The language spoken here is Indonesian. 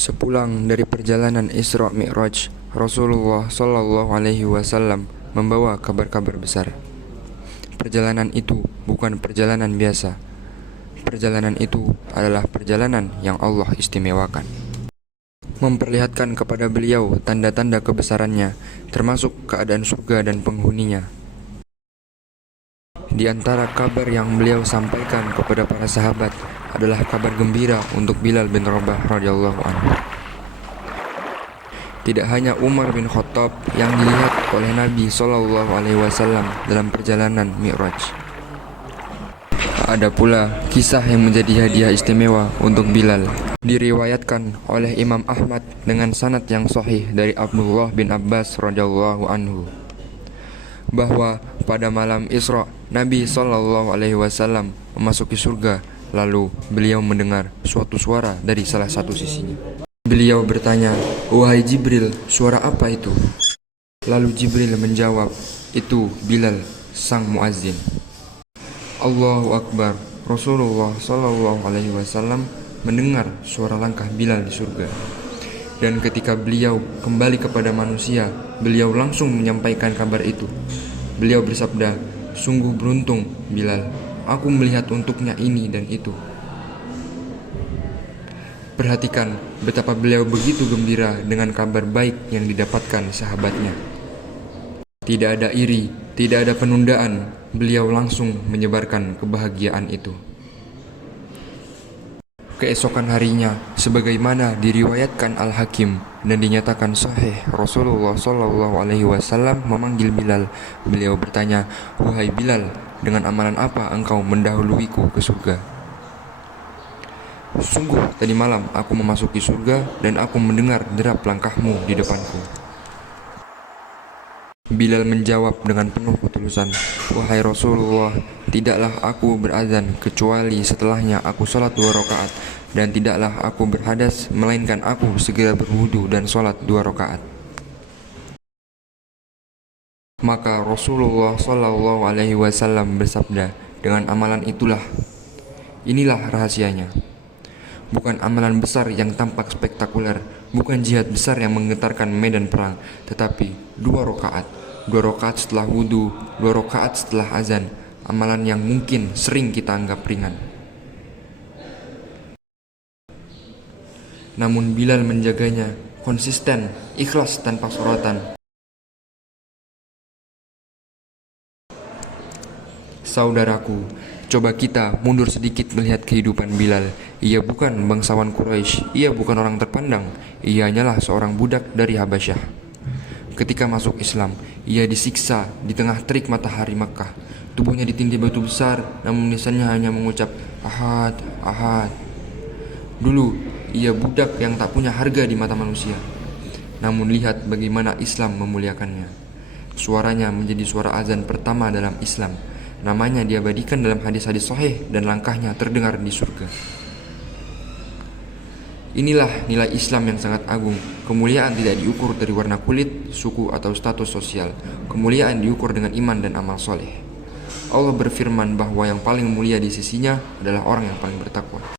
Sepulang dari perjalanan Isra Mi'raj, Rasulullah Shallallahu Alaihi Wasallam membawa kabar-kabar besar. Perjalanan itu bukan perjalanan biasa. Perjalanan itu adalah perjalanan yang Allah istimewakan. Memperlihatkan kepada beliau tanda-tanda kebesarannya, termasuk keadaan surga dan penghuninya. Di antara kabar yang beliau sampaikan kepada para sahabat adalah kabar gembira untuk Bilal bin Rabah radhiyallahu anhu. Tidak hanya Umar bin Khattab yang dilihat oleh Nabi Shallallahu Alaihi Wasallam dalam perjalanan Mi'raj. Ada pula kisah yang menjadi hadiah istimewa untuk Bilal. Diriwayatkan oleh Imam Ahmad dengan sanad yang sahih dari Abdullah bin Abbas radhiyallahu anhu bahwa pada malam Isra, Nabi Shallallahu Alaihi Wasallam memasuki surga. Lalu beliau mendengar suatu suara dari salah satu sisinya. Beliau bertanya, "Wahai Jibril, suara apa itu?" Lalu Jibril menjawab, "Itu Bilal, sang muazzin." Allahu Akbar. Rasulullah Shallallahu Alaihi Wasallam mendengar suara langkah Bilal di surga. Dan ketika beliau kembali kepada manusia, beliau langsung menyampaikan kabar itu. Beliau bersabda, "Sungguh beruntung Bilal, aku melihat untuknya ini dan itu." Perhatikan betapa beliau begitu gembira dengan kabar baik yang didapatkan sahabatnya. Tidak ada iri, tidak ada penundaan, beliau langsung menyebarkan kebahagiaan itu. Keesokan harinya, sebagaimana diriwayatkan Al-Hakim dan dinyatakan sahih, Rasulullah Shallallahu Alaihi Wasallam memanggil Bilal. Beliau bertanya, "Wahai Bilal, dengan amalan apa engkau mendahuluiku ke surga?" "Sungguh tadi malam aku memasuki surga dan aku mendengar derap langkahmu di depanku." Bilal menjawab dengan penuh ketulusan, "Wahai Rasulullah, tidaklah aku berazan kecuali setelahnya aku sholat 2 rakaat, dan tidaklah aku berhadas melainkan aku segera berwudu dan sholat 2 rakaat." Maka Rasulullah Shallallahu Alaihi Wasallam bersabda, "Dengan amalan inilah rahasianya. Bukan amalan besar yang tampak spektakuler, bukan jihad besar yang menggetarkan medan perang, tetapi 2 rakaat setelah wudhu, 2 rakaat setelah azan, amalan yang mungkin sering kita anggap ringan. Namun Bilal menjaganya, konsisten, ikhlas tanpa sorotan." Saudaraku, coba kita mundur sedikit melihat kehidupan Bilal. Ia bukan bangsawan Quraisy, ia bukan orang terpandang, ia hanyalah seorang budak dari Habasyah. Ketika masuk Islam, ia disiksa di tengah terik matahari Makkah. Tubuhnya ditindih batu besar, namun lisannya hanya mengucap Ahad, Ahad. Dulu, ia budak yang tak punya harga di mata manusia. Namun lihat bagaimana Islam memuliakannya. Suaranya menjadi suara azan pertama dalam Islam. Namanya diabadikan dalam hadis-hadis sahih dan langkahnya terdengar di surga. Inilah nilai Islam yang sangat agung. Kemuliaan tidak diukur dari warna kulit, suku, atau status sosial. Kemuliaan diukur dengan iman dan amal soleh. Allah berfirman bahwa yang paling mulia di sisinya adalah orang yang paling bertakwa.